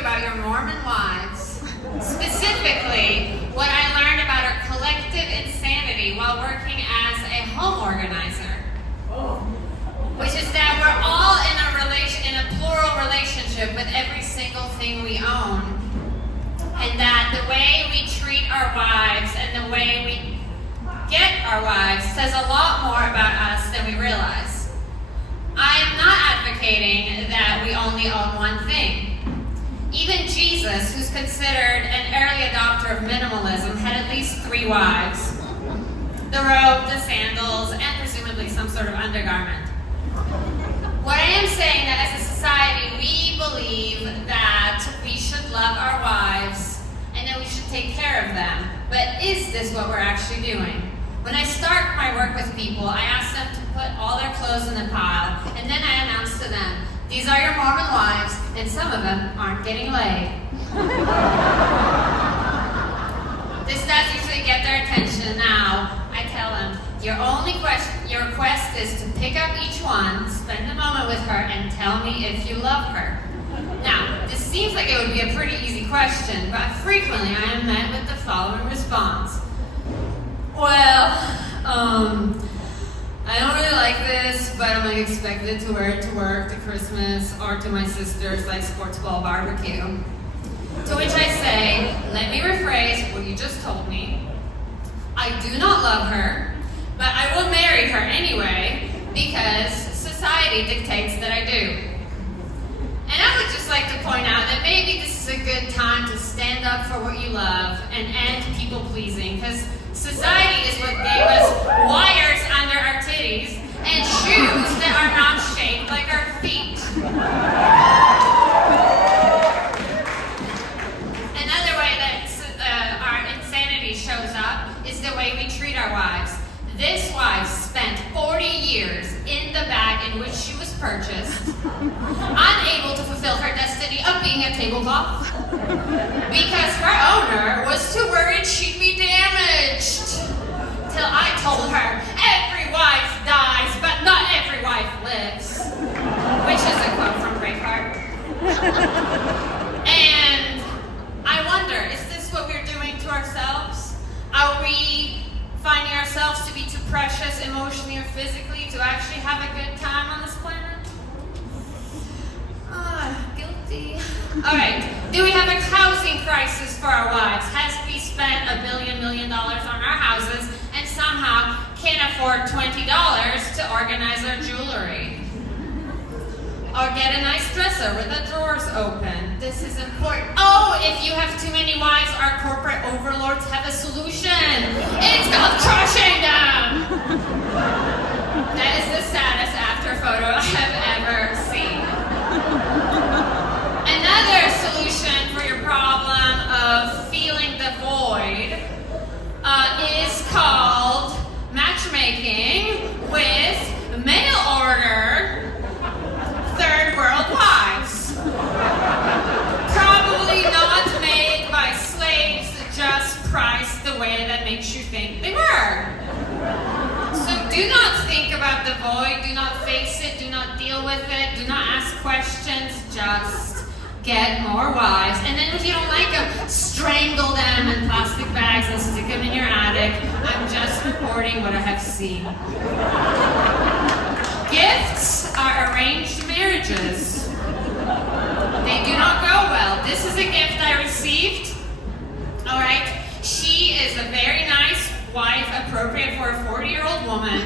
about your Mormon wives, specifically what I learned about our collective insanity while working as a home organizer, which is that we're all in a plural relationship with every single thing we own, and that the way we treat our wives and the way we get our wives says a lot more about us than we realize. I am not advocating that we only own one thing. Even Jesus, who's considered an early adopter of minimalism, had at least 3 wives. The robe, the sandals, and presumably some sort of undergarment. What I am saying that as a society, we believe that we should love our wives and that we should take care of them. But is this what we're actually doing? When I start my work with people, I ask them to put all their clothes in a pile, and then I announce to them, these are your Mormon wives, and some of them aren't getting laid. This does usually get their attention. Now, I tell them, your quest is to pick up each one, spend a moment with her, and tell me if you love her. Now, this seems like it would be a pretty easy question, but frequently I am met with the following response. Well, I don't really like this, but I'm expected to wear it to work, to Christmas, or to my sister's sports ball barbecue. To which I say, let me rephrase what you just told me. I do not love her, but I will marry her anyway, because society dictates that I do. And I would just like to point out that maybe this is a good time to stand up for what you love and end people pleasing, because society is what gave us wires under our titties and shoes that are not shaped like our feet. Another way that our insanity shows up is the way we treat our wives. This wife spent 40 years in the bag in which she was purchased, unable to fulfill her destiny of being a tablecloth, because her owner was too worried she'd be damaged. Till I told her, every wife dies, but not every wife lives. Which is a quote from Braveheart. And I wonder, is this what we're doing to ourselves? Are we finding ourselves to be too precious emotionally or physically to actually have a good time on this planet? Guilty. Alright, do we have a housing crisis for our wives? Has we spent $1 billion on our houses and somehow can't afford $20 to organize our jewelry? Or get a nice dresser with the drawers open. This is important. Oh, if you have too many wives, our corporate overlords have a solution. It's called crushing them. That is the saddest after photo I have ever seen. Another solution for your problem of feeling the void is called matchmaking with mail order third world wives. Probably not made by slaves, just priced the way that makes you think they were. So do not think about the void, do not face it, do not deal with it, do not ask questions, just get more wives. And then if you don't like them, strangle them in plastic bags and stick them in your attic. I'm just reporting what I have seen. Gifts are arranged marriages. They do not go well. This is a gift I received. All right. She is a very nice wife, appropriate for a 40-year-old woman.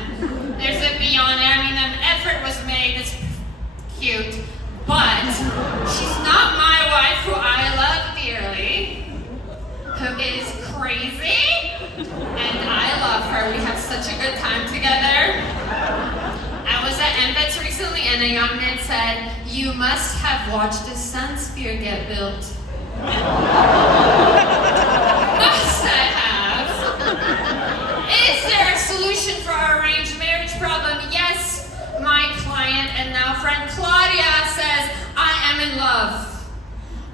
There's a beyond it. I mean, an effort was made. It's cute. But she's not my wife, who I love dearly, who is crazy, and I love her. We have such a good time together. I was at MVets recently, and a young man said, "You must have watched the sun sphere get built." Must I have? Is there a solution for our arranged marriage problem? Yes, my client and now friend Claudia says, I am in love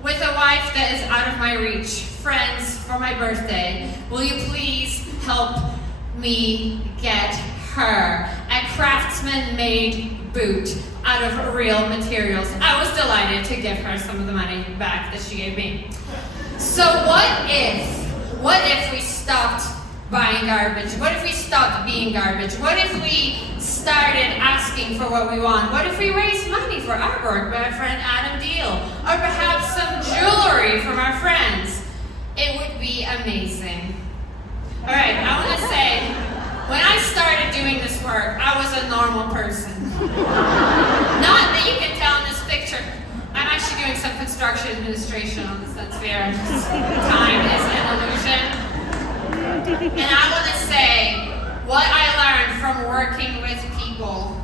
with a wife that is out of my reach. Friends, for my birthday, will you please help me get her a craftsman-made boot out of real materials. I was delighted to give her some of the money back that she gave me. So what if we stopped buying garbage? What if we stopped being garbage? What if we started asking for what we want? What if we raised money for artwork by our friend Adam Deal? Or perhaps some jewelry from our friends? It would be amazing. All right, I want to say, when I started doing this work, I was a normal person. Not that you can tell in this picture. I'm actually doing some construction administration on the Sunsphere. Time is an illusion. And I want to say, what I learned from working with people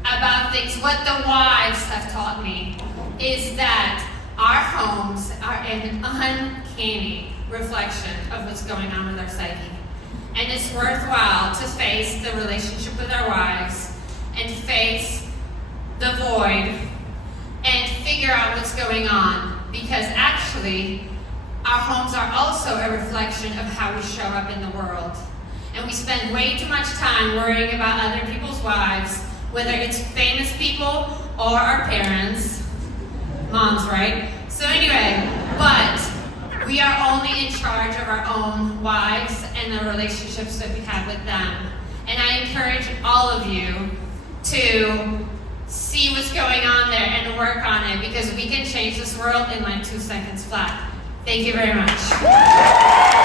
about things, what the wives have taught me, is that our homes are an uncanny reflection of what's going on with our psyche. And it's worthwhile to face the relationship with our wives and face the void and figure out what's going on, because actually our homes are also a reflection of how we show up in the world. And we spend way too much time worrying about other people's wives, whether it's famous people or our parents. Moms, right? So anyway, but we are only in charge of our own wives and the relationships that we have with them. And I encourage all of you to see what's going on there and work on it, because we can change this world in like 2 seconds flat. Thank you very much.